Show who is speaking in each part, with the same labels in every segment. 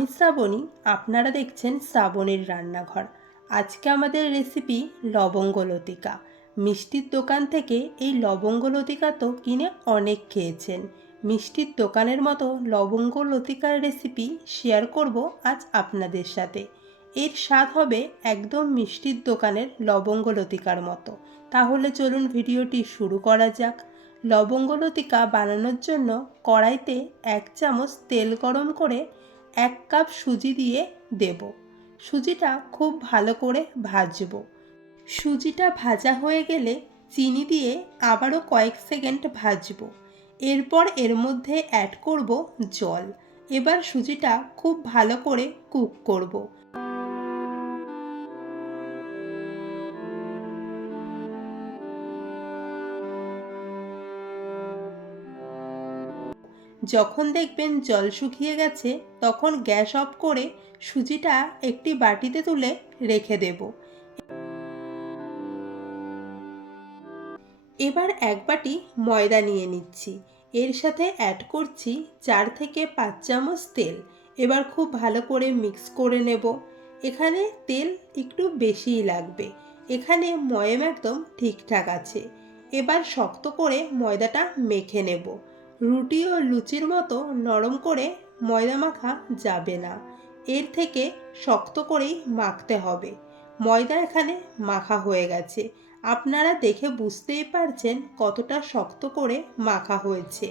Speaker 1: আমি শ্রাবণী, আপনারা দেখছেন শ্রাবণীর রান্নাঘর। আজকে আমাদের রেসিপি লবঙ্গ লতিকা। মিষ্টির দোকান থেকে এই লবঙ্গ লতিকা তো কিনে অনেক খেয়েছেন। মিষ্টির দোকানের মতো লবঙ্গ লতিকার রেসিপি শেয়ার করব আজ আপনাদের সাথে। এর স্বাদ হবে একদম মিষ্টির দোকানের লবঙ্গ লতিকার মতো। তাহলে চলুন ভিডিওটি শুরু করা যাক। লবঙ্গ লতিকা বানানোর জন্য কড়াইতে এক চামচ তেল গরম করে এক কাপ সুজি দিয়ে দেব। সুজিটা খুব ভালো করে ভাজব। সুজিটা ভাজা হয়ে গেলে চিনি দিয়ে আবারও কয়েক সেকেন্ড ভাজব। এরপর এর মধ্যে অ্যাড করব জল। এবার সুজিটা খুব ভালো করে কুক করব। যখন দেখবেন জল শুকিয়ে গেছে, তখন গ্যাস অফ করে সুজিটা একটি বাটিতে তুলে রেখে দেব। এবার এক বাটি ময়দা নিয়ে নিচ্ছি। এর সাথে অ্যাড করছি চার থেকে পাঁচ চামচ তেল। এবার খুব ভালো করে মিক্স করে নেব। এখানে তেল একটু বেশিই লাগবে। এখানে ময়ম একদম ঠিকঠাক আছে। এবার শক্ত করে ময়দাটা মেখে নেব। রুটি ও লুচির মতো নরম করে ময়দা মাখা যাবে না। এর থেকে শক্ত করেই মাখতে হবে। ময়দা এখানে মাখা হয়ে গেছে। আপনারা দেখে বুঝতেই পারছেন কতটা শক্ত করে মাখা হয়েছে।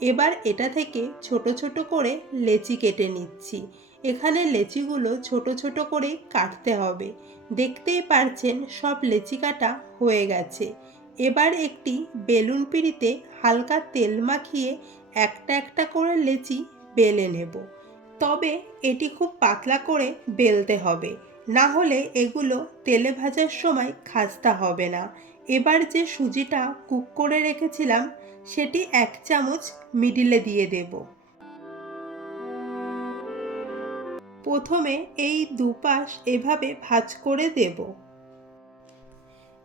Speaker 1: এবার এটা থেকে ছোট ছোট করে লেচি কেটে নিচ্ছি। এখানে লেচিগুলো ছোট ছোট করেই কাটতে হবে। দেখতেই পারছেন সব লেচি কাটা হয়ে গেছে। এবার একটি বেলুন পিড়িতে হালকা তেল মাখিয়ে একটা একটা করে লেচি বেলে নেব। তবে এটি খুব পাতলা করে বেলতে হবে। না হলে এগুলো তেলে ভাজার সময় খাস্তা হবে না। এবার যে সুজিটা কুক করে রেখেছিলাম, সেটি এক চামচ মিডিলে দিয়ে দেব। প্রথমে এই দুপাশ এভাবে ভাজ করে দেব।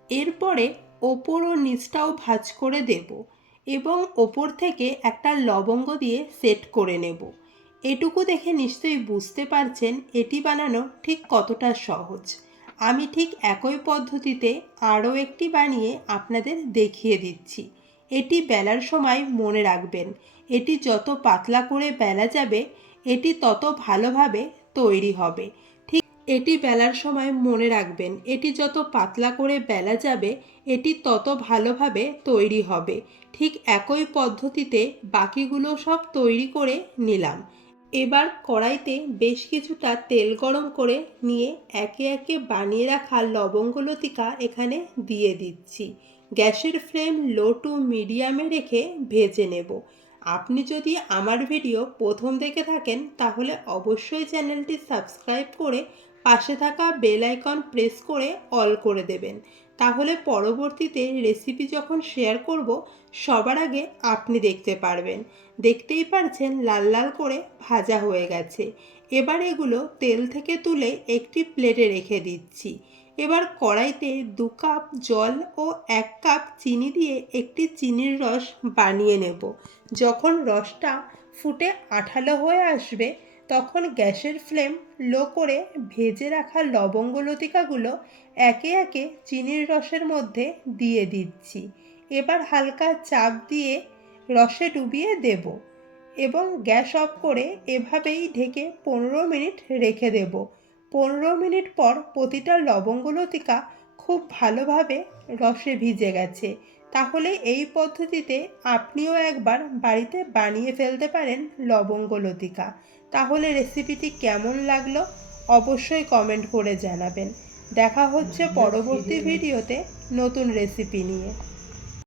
Speaker 1: এরপরে ওপর ও নিচটাও ভাজ করে দেব এবং ওপর থেকে একটা লবঙ্গ দিয়ে সেট করে নেব। এটুকু দেখে নিশ্চয়ই বুঝতে পারছেন এটি বানানো ঠিক কতটা সহজ। আমি ঠিক একই পদ্ধতিতে আরও একটি বানিয়ে আপনাদের দেখিয়ে দিচ্ছি। এটি বেলার সময় মনে রাখবেন, এটি যত পাতলা করে বেলা যাবে, এটি তত ভালোভাবে তৈরি হবে। এটি বেলার সময় মনে রাখবেন, এটি যত পাতলা করে বেলা যাবে, এটি তত ভালোভাবে তৈরি হবে। ঠিক একই পদ্ধতিতে বাকিগুলো সব তৈরি করে নিলাম। এবার কড়াইতে বেশ কিছুটা তেল গরম করে নিয়ে একে একে বানিয়ে রাখা লবঙ্গ লতিকা এখানে দিয়ে দিচ্ছি। গ্যাসের ফ্লেম লো টু মিডিয়ামে রেখে ভেজে নেব। আপনি যদি আমার ভিডিও প্রথম দেখে থাকেন, তাহলে অবশ্যই চ্যানেলটি সাবস্ক্রাইব করে পাশে থাকা বেল আইকন প্রেস করে অল করে দেবেন। তাহলে পরবর্তীতে রেসিপি যখন শেয়ার করব, সবার আগে আপনি দেখতে পারবেন। দেখতেই পারছেন লাল লাল করে ভাজা হয়ে গেছে। এবার এগুলো তেল থেকে তুলে একটি প্লেটে রেখে দিচ্ছি। এবার কড়াইতে দু কাপ জল ও এক কাপ চিনি দিয়ে একটি চিনির রস বানিয়ে নেব। যখন রসটা ফুটে আঠালো হয়ে আসবে তখন গ্যাসের ফ্লেম লো করে ভেজে রাখা লবঙ্গ লতিকাগুলো একে একে চিনির রসের মধ্যে দিয়ে দিচ্ছি। এবার হালকা চাপ দিয়ে রসে ডুবিয়ে দেব এবং গ্যাস অফ করে এভাবেই ঢেকে পনেরো মিনিট রেখে দেব। পনেরো মিনিট পর প্রতিটা লবঙ্গ লতিকা খুব ভালোভাবে রসে ভিজে গেছে। তাহলে এই পদ্ধতিতে আপনিও একবার বাড়িতে বানিয়ে ফেলতে পারেন লবঙ্গ লতিকা। তাহলে রেসিপিটি কেমন লাগল? অবশ্যই কমেন্ট করে জানাবেন। দেখা হচ্ছে পরবর্তী ভিডিওতে নতুন রেসিপি নিয়ে।